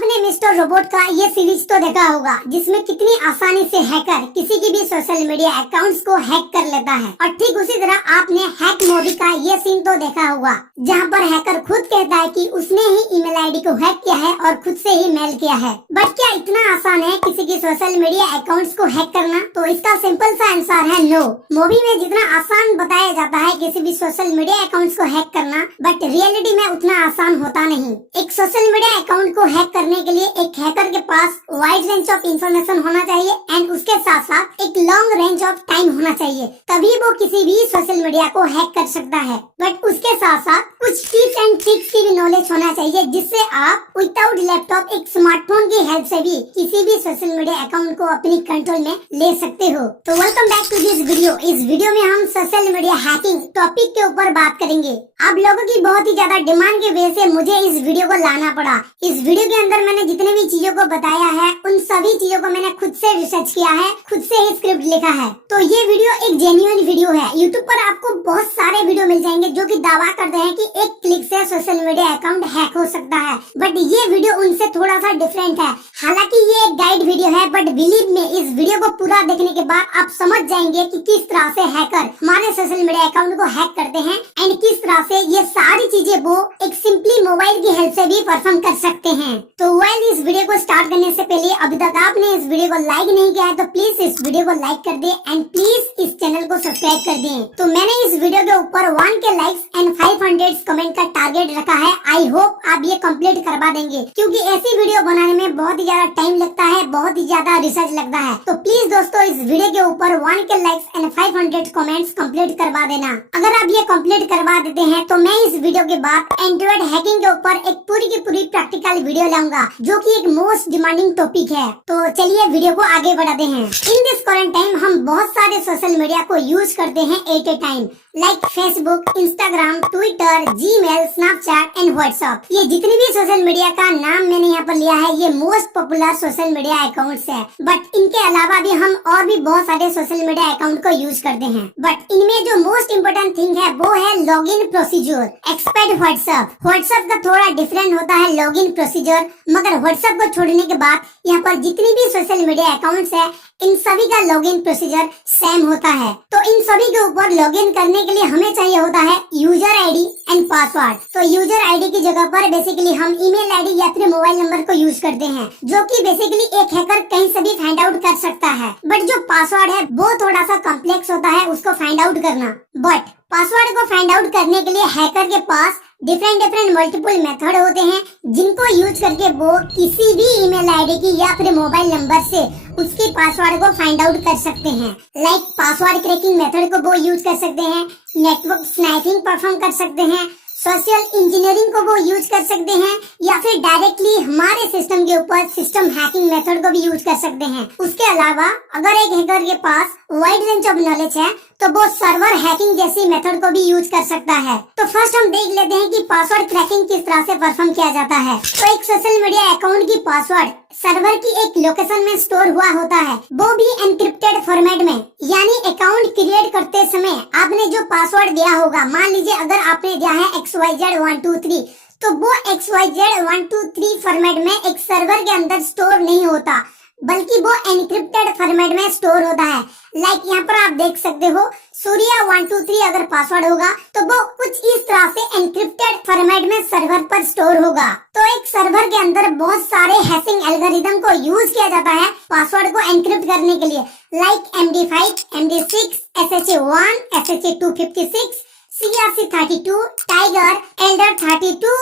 आपने mister robot का ये सीरीज तो देखा होगा जिसमें कितनी आसानी से हैकर किसी की भी सोशल मीडिया अकाउंट्स को हैक कर लेता है। और ठीक उसी तरह आपने हैक मोदी का ये सीन तो देखा होगा जहां पर हैकर खुद कहता है कि उसने ही ईमेल आईडी को हैक किया है और खुद से ही मेल किया है। बट क्या इतना आसान है किसी की सोशल मीडिया अकाउंट्स को हैक करना? तो इसका सिंपल सा आंसर है नो। मूवी में जितना आसान बताया जाता है किसी भी सोशल मीडिया अकाउंट्स को हैक करना, बट रियलिटी में उतना आसान होता नहीं। एक सोशल मीडिया अकाउंट को हैक करने के लिए एक हैकर के पास वाइड रेंज ऑफ इंफॉर्मेशन होना चाहिए एंड उसके साथ साथ एक लॉन्ग रेंज ऑफ टाइम होना चाहिए, तभी वो किसी भी सोशल मीडिया को हैक कर सकता है। बट उसके साथ साथ कुछ टिप्स एंड ट्रिक्स की भी नॉलेज होना चाहिए जिससे आप विदाउट लैपटॉप एक स्मार्टफोन की हेल्प से भी किसी भी सोशल मीडिया अकाउंट को अपनी कंट्रोल में ले सकते हो। तो welcome back to this video. इस वीडियो में हम सोशल मीडिया हैकिंग टॉपिक के ऊपर बात करेंगे। आप लोगों की बहुत ही ज्यादा डिमांड की वजह से मुझे इस वीडियो को लाना पड़ा। इस वीडियो के अंदर मैंने जितने भी चीजों को बताया है उन सभी चीजों को मैंने खुद से रिसर्च किया है, खुद से ही स्क्रिप्ट लिखा है। तो ये वीडियो एक जेन्युइन वीडियो है। यूट्यूब पर आपको बहुत सारे वीडियो मिल जाएंगे जो कि दावा करते हैं कि एक क्लिक से सोशल मीडिया अकाउंट हैक हो सकता है, बट ये वीडियो उनसे थोड़ा सा डिफरेंट है। हालांकि ये एक गाइड वीडियो है, बट बिलीव में इस वीडियो को पूरा देखने के बाद आप समझ जाएंगे कि किस तरह से हैकर हमारे सोशल मीडिया अकाउंट को हैक करते हैं एंड किस तरह से ये सारी चीजें वो एक सिंपली मोबाइल की हेल्प से भी परफॉर्म कर सकते हैं। तो इस वीडियो को स्टार्ट करने से पहले अभी तक आपने इस वीडियो को लाइक नहीं किया है तो प्लीज इस वीडियो को लाइक कर दे एंड प्लीज इस चैनल को सब्सक्राइब कर दें। तो मैंने इस वीडियो के ऊपर 1K लाइक्स एंड 500 कमेंट का टारगेट रखा है। आई होप आप ये कंप्लीट करवा देंगे क्योंकि ऐसी वीडियो बनाने में बहुत ही ज्यादा टाइम लगता है, बहुत ही ज्यादा रिसर्च लगता है। तो प्लीज दोस्तों इस वीडियो के ऊपर 1K likes and 500 comments complete करवा देना। अगर आप ये कंप्लीट करवा देते हैं तो मैं इस वीडियो के बाद एंड्रॉइड हैकिंग के ऊपर एक पूरी की पूरी प्रैक्टिकल वीडियो लाऊंगा जो कि एक मोस्ट डिमांडिंग टॉपिक है। तो चलिए वीडियो को आगे बढ़ाते हैं। इन दिस करंट टाइम हम बहुत सारे सोशल मीडिया को यूज करते हैं at a time, like Facebook, Instagram, Twitter, Gmail, Snapchat and WhatsApp. ये जितनी भी सोशल मीडिया का नाम मैंने यहाँ पर लिया है ये most popular social media accounts है। बट इनके अलावा भी हम और भी बहुत सारे सोशल मीडिया अकाउंट को यूज करते हैं। बट इनमें जो मोस्ट इम्पोर्टेंट थिंग है वो है लॉगिन प्रोसीजर। एक्सपेक्ट व्हाट्सएप का थोड़ा डिफरेंट होता है लॉगिन प्रोसीजर, मगर व्हाट्सएप को छोड़ने के बाद यहाँ पर जितनी भी सोशल मीडिया अकाउंट्स है इन सभी का लॉगिन प्रोसीजर सेम होता है। तो इन सभी के ऊपर लॉगिन करने के लिए हमें चाहिए होता है यूजर आईडी एंड पासवर्ड। तो यूजर आईडी की जगह पर बेसिकली हम ईमेल आईडी या फिर मोबाइल नंबर को यूज करते हैं जो कि बेसिकली एक हैकर कहीं से भी फाइंड आउट कर सकता है। बट जो पासवर्ड है वो थोड़ा सा कॉम्प्लेक्स होता है उसको फाइंड आउट करना। बट पासवर्ड को फाइंड आउट करने के लिए हैकर के पास डिफरेंट मल्टीपल मेथड होते हैं जिनको यूज करके वो किसी भी ईमेल आईडी की या फिर मोबाइल नंबर से उसके पासवर्ड को फाइंड आउट कर सकते हैं। लाइक पासवर्ड क्रैकिंग मेथड को वो यूज कर सकते हैं, नेटवर्क स्नाइपिंग परफॉर्म कर सकते हैं, सोशल इंजीनियरिंग को वो यूज कर सकते हैं या फिर डायरेक्टली हमारे सिस्टम के ऊपर सिस्टम हैकिंग मेथड को भी यूज कर सकते हैं। उसके अलावा अगर एक हैकर के पास वाइड रेंज ऑफ नॉलेज है तो वो सर्वर हैकिंग जैसी मेथड को भी यूज कर सकता है। तो फर्स्ट हम देख लेते हैं कि पासवर्ड क्रैकिंग किस तरह से परफॉर्म किया जाता है। तो एक सोशल मीडिया अकाउंट की पासवर्ड सर्वर की एक लोकेशन में स्टोर हुआ होता है, वो भी एनक्रिप्टेड फॉर्मेट में। यानी अकाउंट क्रिएट करते समय आपने जो पासवर्ड दिया होगा, मान लीजिए अगर आपने दिया है XYZ123 तो वो XYZ123 फॉर्मेट में एक सर्वर के अंदर स्टोर नहीं होता बल्कि वो एनक्रिप्टेड फॉर्मेट में स्टोर होता है। लाइक यहाँ पर आप देख सकते हो सूर्या123 अगर पासवर्ड होगा तो वो कुछ इस तरह से एनक्रिप्टेड फॉर्मेट में सर्वर पर स्टोर होगा। तो एक सर्वर के अंदर बहुत सारे हैशिंग एल्गोरिदम को यूज किया जाता है पासवर्ड को एनक्रिप्ट करने के लिए, like MD5, MD6, SHA-1, SHA-256, CRC32, tiger, एल्डर32।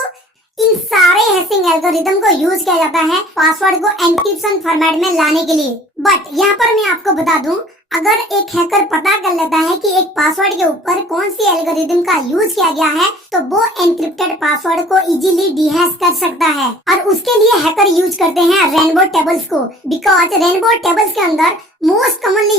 इन सारे हैशिंग एल्गोरिदम को यूज किया जाता है पासवर्ड को एनक्रिप्शन फॉर्मेट में लाने के लिए। बट यहाँ पर मैं आपको बता दूं, अगर एक हैकर पता कर लेता है कि एक पासवर्ड के ऊपर कौन सी एल्गोरिदम का यूज किया गया है तो वो एनक्रिप्टेड पासवर्ड को इजीली डिहैश कर सकता है। और उसके लिए हैकर यूज करते हैं रेनबो टेबल्स को, बिकॉज रेनबो टेबल्स के अंदर most commonly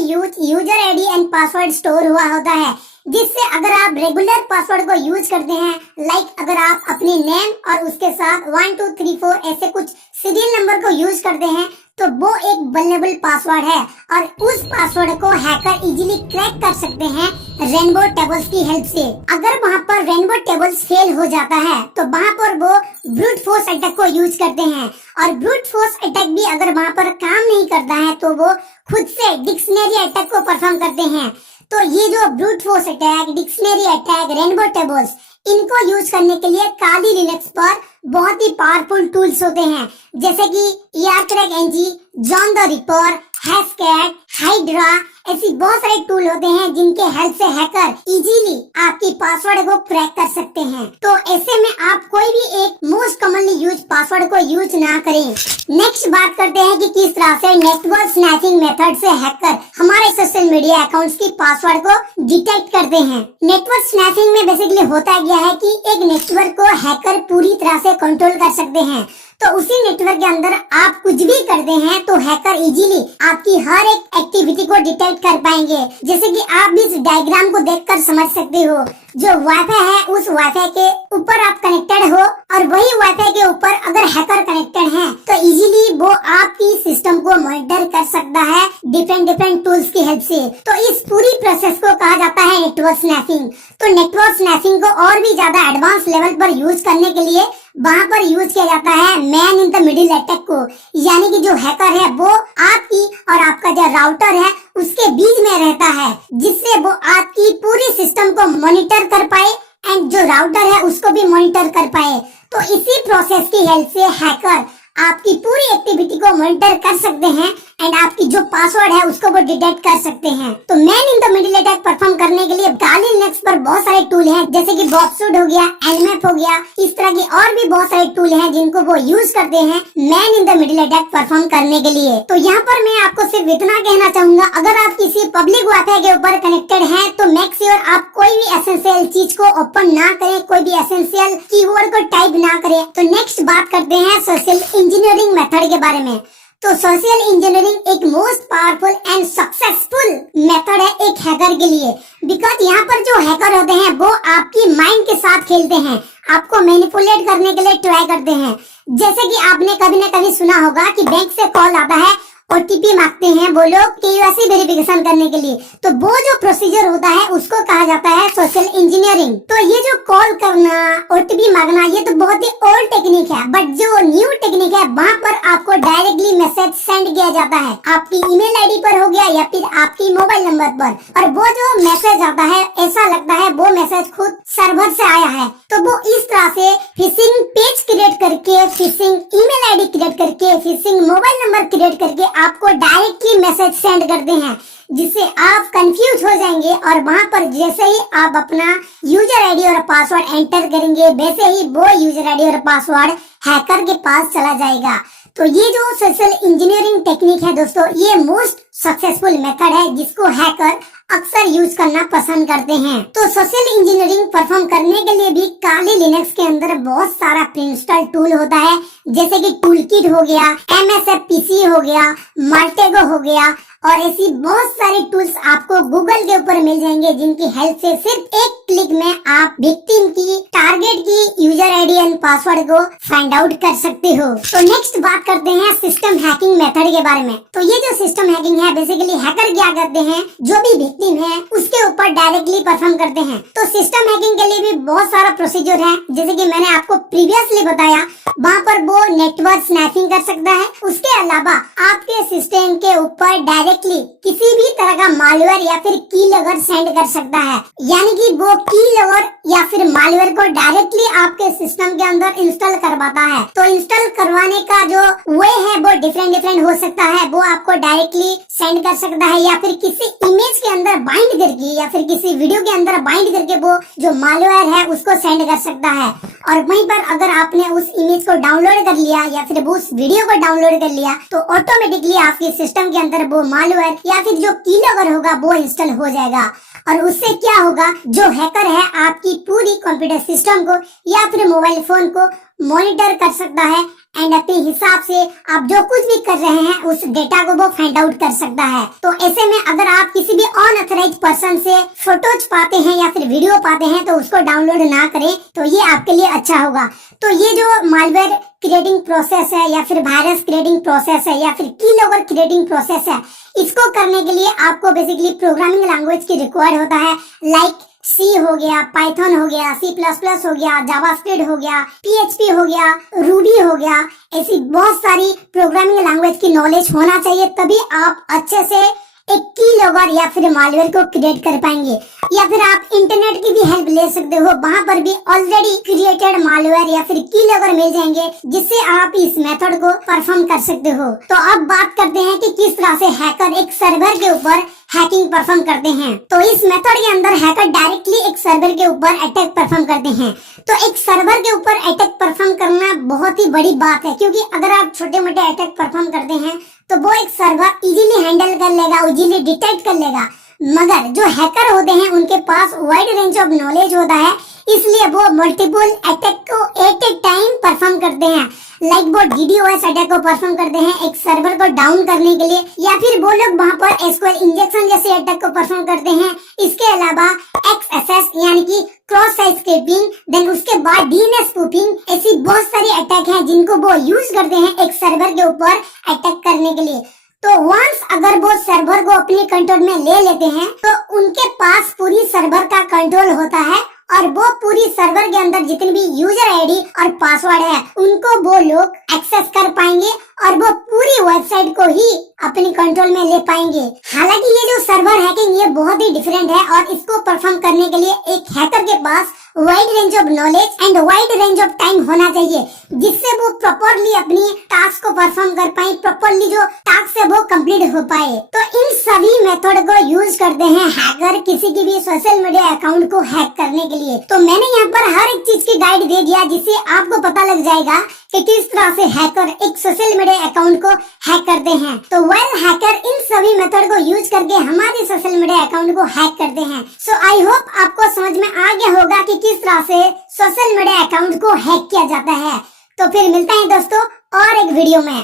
user ID and password store हुआ होता है, जिससे अगर आप रेगुलर पासवर्ड को यूज करते हैं, लाइक अगर आप अपने नेम और उसके साथ 1 2 3 4 ऐसे कुछ सीरियल नंबर को यूज करते हैं तो वो एक वल्नरेबल पासवर्ड है और उस पासवर्ड को हैकर इजीली क्रैक कर सकते हैं रेनबो टेबल्स की हेल्प से। अगर वहाँ पर रेनबो टेबल्स फेल हो जाता है तो वहाँ पर वो ब्रूट फोर्स अटैक को यूज करते हैं, और ब्रूट फोर्स अटैक भी अगर वहाँ पर काम नहीं करता है तो वो खुद से डिक्शनरी अटैक को परफॉर्म करते हैं। तो ये जो brute force attack, dictionary attack, rainbow tables, इनको यूज करने के लिए काली लिनक्स पर बहुत ही पावरफुल टूल्स होते हैं, जैसे कि ErCrackNG, John the Ripper, Hashcat, Hydra, ऐसी बहुत सारे टूल होते हैं जिनके हेल्प से हैकर इजीली आपकी पासवर्ड को क्रैक कर सकते हैं। तो ऐसे में आप कोई भी एक मोस्ट कॉमनली यूज पासवर्ड को यूज ना करें। नेक्स्ट बात करते हैं कि किस तरह से नेटवर्क स्नैचिंग मेथड से हैकर हमारे सोशल मीडिया अकाउंट्स की पासवर्ड को डिटेक्ट करते हैं। नेटवर्क स्नैचिंग में बेसिकली होता क्या है कि एक नेटवर्क को हैकर पूरी तरह से कंट्रोल कर सकते हैं। तो उसी नेटवर्क के अंदर आप कुछ भी करते हैं तो हैकर इजीली आपकी हर एक एक्टिविटी को डिटेक्ट कर पाएंगे। जैसे कि आप इस डायग्राम को देखकर समझ सकते हो, जो वाईफाई है उस वाईफाई के ऊपर आप कनेक्टेड हो और वही वाईफाई के ऊपर अगर हैकर कनेक्टेड है तो इजीली वो आपकी सिस्टम को मॉनिटर कर सकता है डिफरेंट टूल्स की हेल्प से। तो इस पूरी प्रोसेस को कहा जाता है नेटवर्क स्नैचिंग। तो नेटवर्क स्नैचिंग को और भी ज्यादा एडवांस लेवल पर यूज करने के लिए वहाँ पर यूज किया जाता है man in the middle attack को, यानी कि जो हैकर है वो आपकी और आपका जो राउटर है उसके बीच में रहता है, जिससे वो आपकी पूरी सिस्टम को मॉनिटर कर पाए एंड जो राउटर है उसको भी मॉनिटर कर पाए। तो इसी प्रोसेस की हेल्प से हैकर आपकी पूरी एक्टिविटी को मॉनिटर कर सकते हैं एंड आपकी जो पासवर्ड है उसको वो डिटेक्ट कर सकते हैं। तो man in the middle attack perform करने के लिए काली लिनक्स पर बहुत सारे टूल हैं, जैसे कि बॉक्सूट हो गया, एनमैप हो गया, इस तरह की और भी बहुत सारे टूल हैं जिनको वो यूज करते हैं man in the middle attack perform करने के लिए। तो यहाँ पर मैं आपको सिर्फ इतना कहना चाहूंगा, अगर आप किसी पब्लिक वाईफाई के ऊपर कनेक्टेड हैं तो मेक श्योर आप कोई भी एसेंशियल चीज को ओपन ना करें, कोई भी एसेंशियल कीवर्ड को टाइप ना करें। तो नेक्स्ट बात करते हैं सोशल इंजीनियरिंग मेथड के बारे में। तो सोशल इंजीनियरिंग एक most powerful and successful method है एक हैकर के लिए, बिकॉज यहाँ पर जो हैकर होते हैं वो आपकी माइंड के साथ खेलते हैं, आपको मैनिपुलेट करने के लिए ट्राई करते हैं। जैसे कि आपने कभी न कभी सुना होगा कि बैंक से कॉल आता है, OTP मांगते हैं वो लोग KYC वेरिफिकेशन करने के लिए, तो वो जो प्रोसीजर होता है उसको कहा जाता है सोशल इंजीनियरिंग। तो ये जो कॉल करना, OTP मांगना, ये तो बहुत ही ओल्ड टेक्निक है, बट जो न्यू टेक्निक है वहाँ पर आपको डायरेक्टली मैसेज सेंड किया जाता है आपकी ईमेल आईडी पर हो गया या फिर आपकी मोबाइल नंबर पर, और वो जो मैसेज आता है ऐसा लगता है वो मैसेज खुद सर्वर से आया है। तो वो इस तरह से फिशिंग पेज क्रिएट करके, फिशिंग ईमेल आईडी क्रिएट करके, फिशिंग मोबाइल नंबर क्रिएट करके आपको डायरेक्टली मैसेज सेंड करते हैं, जिससे आप कंफ्यूज हो जाएंगे और वहां पर जैसे ही आप अपना यूजर आईडी और पासवर्ड एंटर करेंगे वैसे ही वो यूजर आईडी और पासवर्ड हैकर के पास चला जाएगा। तो ये जो सोशल इंजीनियरिंग टेक्निक है दोस्तों, ये मोस्ट सक्सेसफुल मेथड है जिसको हैकर अक्सर यूज करना पसंद करते हैं। तो सोशल इंजीनियरिंग परफॉर्म करने के लिए भी काली लिनक्स के अंदर बहुत सारा प्रिंस्टल टूल होता है, जैसे कि टूलकिट हो गया, MSFPC हो गया, मार्टेगो हो गया, और ऐसी बहुत सारी टूल्स आपको गूगल के ऊपर मिल जाएंगे जिनकी हेल्प से सिर्फ एक क्लिक में आप विक्टिम की, टारगेट की यूजर आईडी एंड पासवर्ड को फाइंड आउट कर सकते हो। तो नेक्स्ट बात करते हैं सिस्टम हैकिंग मेथड के बारे में। तो ये जो सिस्टम हैकिंग है बेसिकली हैकर क्या करते हैं, जो भी विक्टिम है उसके ऊपर डायरेक्टली परफॉर्म करते हैं। तो सिस्टम हैकिंग के लिए भी बहुत सारा प्रोसीजर है, जैसे कि मैंने आपको प्रीवियसली बताया, वहाँ पर वो नेटवर्क स्नैचिंग कर सकता है। उसके अलावा आपके सिस्टम के ऊपर डायरेक्टली किसी भी तरह का मालवेयर या फिर कीलॉगर सेंड कर सकता है, यानी कि वो कीलॉगर या फिर मालवेयर को डायरेक्टली आपके सिस्टम के अंदर इंस्टॉल करवाता है। तो इंस्टॉल करवाने का जो वे है वो डिफरेंट हो सकता है, वो आपको डायरेक्टली सेंड कर सकता है या फिर किसी इमेज के अंदर बाइंड करके या फिर किसी वीडियो के अंदर बाइंड करके वो जो मालवेयर है उसको सेंड कर सकता है। और वहीं पर अगर आपने उस इमेज को डाउनलोड कर लिया या फिर उस वीडियो को डाउनलोड कर लिया तो ऑटोमेटिकली आपके सिस्टम के अंदर वो मालवेयर या फिर जो कीलॉगर होगा वो इंस्टॉल हो जाएगा। और उससे क्या होगा, जो हैकर है आपकी पूरी कंप्यूटर सिस्टम को या फिर मोबाइल फोन को मॉनिटर कर सकता है एंड अपने हिसाब से आप जो कुछ भी कर रहे हैं उस डेटा को वो फाइंड आउट कर सकता है। तो ऐसे में अगर आप किसी भी अनऑथराइज्ड पर्सन से फोटोज पाते हैं या फिर वीडियो पाते हैं तो उसको डाउनलोड ना करें, तो ये आपके लिए अच्छा होगा। तो ये जो मालवेयर क्रिएटिंग प्रोसेस है या फिर वायरस क्रिएटिंग प्रोसेस है या फिर कीलॉगर क्रिएटिंग प्रोसेस है, इसको करने के लिए आपको बेसिकली प्रोग्रामिंग लैंग्वेज की रिक्वायर्ड होता है। लाइक सी हो गया, पाइथन हो गया, C++ हो गया, जावास्क्रिप्ट हो गया, PHP हो गया, रूबी हो गया। ऐसी बहुत सारी प्रोग्रामिंग लैंग्वेज की नॉलेज होना चाहिए, तभी आप अच्छे से एक कीलॉगर या फिर मालवेयर को क्रिएट कर पाएंगे। या फिर आप इंटरनेट की भी हेल्प ले सकते हो, वहाँ पर भी ऑलरेडी क्रिएटेड मालवेयर या फिर कीलॉगर मिल जाएंगे जिससे आप इस मेथड को परफॉर्म कर सकते हो। तो अब बात करते हैं कि किस तरह से हैकर एक सर्वर के ऊपर हैकिंग परफॉर्म करते हैं। तो इस मेथड के अंदर हैकर डायरेक्टली एक सर्वर के ऊपर अटैक परफॉर्म करते हैं। तो एक सर्वर के ऊपर अटैक परफॉर्म करना बहुत ही बड़ी बात है, क्योंकि अगर आप छोटे मोटे अटैक परफॉर्म करते हैं तो वो एक सर्वर इजीली हैंडल कर लेगा, इजीली डिटेक्ट कर लेगा। मगर जो हैकर होते हैं उनके पास वाइड रेंज ऑफ नॉलेज होता है, इसलिए वो मल्टीपल अटैक को एट ए टाइम परफॉर्म करते हैं। लाइक वो DDoS अटैक को परफॉर्म करते हैं एक सर्वर को डाउन करने के लिए, या फिर वो लोग वहाँ पर SQL इंजेक्शन जैसे अटैक को परफॉर्म करते हैं। इसके अलावा XSS यानी कि क्रॉस साइट स्क्रैपिंग, देन उसके बाद DNS स्पूफिंग, ऐसी बहुत सारी अटैक हैं जिनको वो यूज करते हैं एक सर्वर के ऊपर अटैक करने के लिए। तो वंस अगर वो सर्वर को अपने कंट्रोल में ले लेते हैं तो उनके पास पूरी सर्वर का कंट्रोल होता है, और वो पूरी सर्वर के अंदर जितने भी यूजर आईडी और पासवर्ड है उनको वो लोग एक्सेस कर पाएंगे और वो पूरी वेबसाइट को ही अपने कंट्रोल में ले पाएंगे। हालांकि ये जो सर्वर हैकिंग ये बहुत ही डिफरेंट है, और इसको परफॉर्म करने के लिए एक हैकर के पास wide range of knowledge and wide range of time होना चाहिए, जिससे वो प्रॉपरली अपनी टास्क को परफॉर्म कर पाए, प्रॉपरली जो टास्क है वो कंप्लीट हो पाए। तो इन सभी मेथड को यूज करते हैं हैकर किसी की भी सोशल मीडिया अकाउंट को हैक करने के लिए। तो मैंने यहाँ पर हर एक चीज की गाइड दे दिया, जिससे आपको पता लग जाएगा कि किस तरह से हैकर एक सोशल मीडिया अकाउंट को हैक करते हैं। तो हैकर इन सभी मेथड को यूज करके हमारे सोशल मीडिया अकाउंट को हैक करते हैं। सो आई होप आपको समझ में आ गया होगा कि किस तरह से सोशल मीडिया अकाउंट को हैक किया जाता है। तो फिर मिलते हैं दोस्तों और एक वीडियो में।